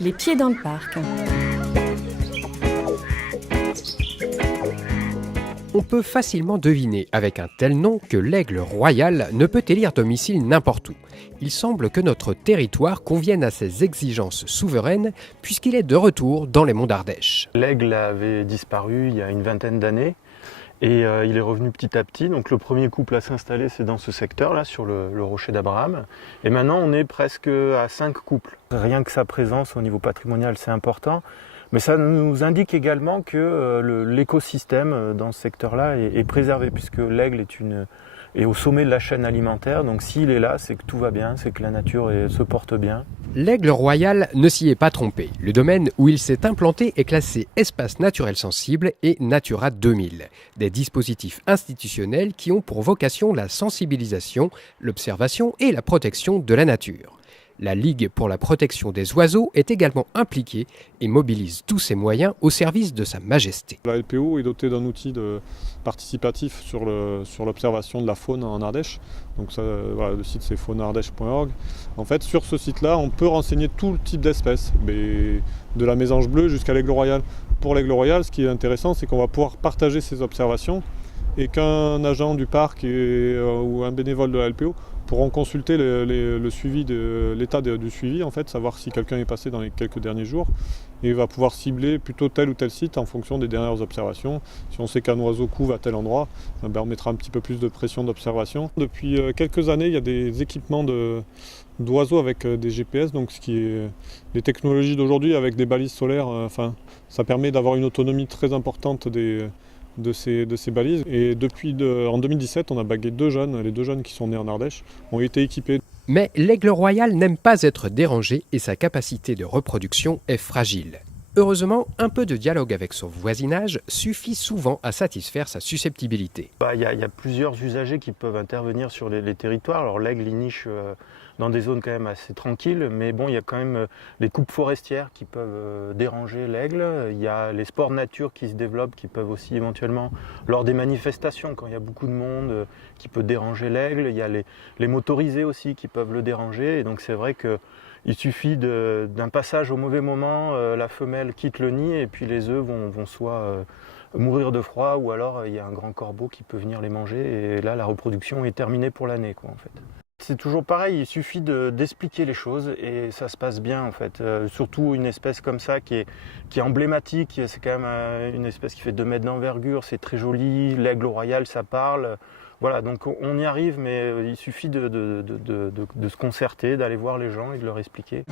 Les pieds dans le parc. On peut facilement deviner avec un tel nom que l'aigle royal ne peut élire domicile n'importe où. Il semble que notre territoire convienne à ses exigences souveraines puisqu'il est de retour dans les monts d'Ardèche. L'aigle avait disparu il y a une vingtaine d'années et il est revenu petit à petit. Donc le premier couple à s'installer, c'est dans ce secteur-là, sur le rocher d'Abraham. Et maintenant, on est presque à 5 couples. Rien que sa présence au niveau patrimonial, c'est important. Mais ça nous indique également que l'écosystème dans ce secteur-là est préservé, puisque l'aigle est au sommet de la chaîne alimentaire. Donc s'il est là, c'est que tout va bien, c'est que la nature se porte bien. L'aigle royal ne s'y est pas trompé. Le domaine où il s'est implanté est classé espace naturel sensible et Natura 2000. Des dispositifs institutionnels qui ont pour vocation la sensibilisation, l'observation et la protection de la nature. La Ligue pour la protection des oiseaux est également impliquée et mobilise tous ses moyens au service de Sa Majesté. La LPO est dotée d'un outil participatif sur l'observation de la faune en Ardèche. Donc ça, voilà, le site c'est fauneardèche.org. En fait, sur ce site-là, on peut renseigner tout le type d'espèces, de la mésange bleue jusqu'à l'aigle royal. Pour l'aigle royal, ce qui est intéressant, c'est qu'on va pouvoir partager ces observations et qu'un agent du parc ou un bénévole de la LPO pourront consulter le suivi l'état du suivi, en fait, savoir si quelqu'un est passé dans les quelques derniers jours, et va pouvoir cibler plutôt tel ou tel site en fonction des dernières observations. Si on sait qu'un oiseau couve à tel endroit, on mettra un petit peu plus de pression d'observation. Depuis quelques années, il y a des équipements d'oiseaux avec des GPS, donc ce qui est les technologies d'aujourd'hui avec des balises solaires, ça permet d'avoir une autonomie très importante de ces balises. Et en 2017, on a bagué les deux jeunes qui sont nés en Ardèche, ont été équipés. Mais l'aigle royal n'aime pas être dérangé et sa capacité de reproduction est fragile. Heureusement, un peu de dialogue avec son voisinage suffit souvent à satisfaire sa susceptibilité. Il y a plusieurs usagers qui peuvent intervenir sur les territoires. Alors l'aigle, il niche dans des zones quand même assez tranquilles, mais bon, il y a quand même les coupes forestières qui peuvent déranger l'aigle. Il y a les sports de nature qui se développent, qui peuvent aussi éventuellement, lors des manifestations, quand il y a beaucoup de monde, qui peut déranger l'aigle. Il y a les motorisés aussi qui peuvent le déranger. Et donc c'est vrai qu'il suffit d'un passage au mauvais moment, la femelle quitte le nid et puis les œufs vont soit mourir de froid ou alors il y a un grand corbeau qui peut venir les manger et là la reproduction est terminée pour l'année, en fait. C'est toujours pareil, il suffit d'expliquer les choses et ça se passe bien en fait. Surtout une espèce comme ça qui est emblématique, c'est quand même une espèce qui fait 2 mètres d'envergure, c'est très joli, l'aigle royal ça parle. Voilà, donc on y arrive, mais il suffit de se concerter, d'aller voir les gens et de leur expliquer.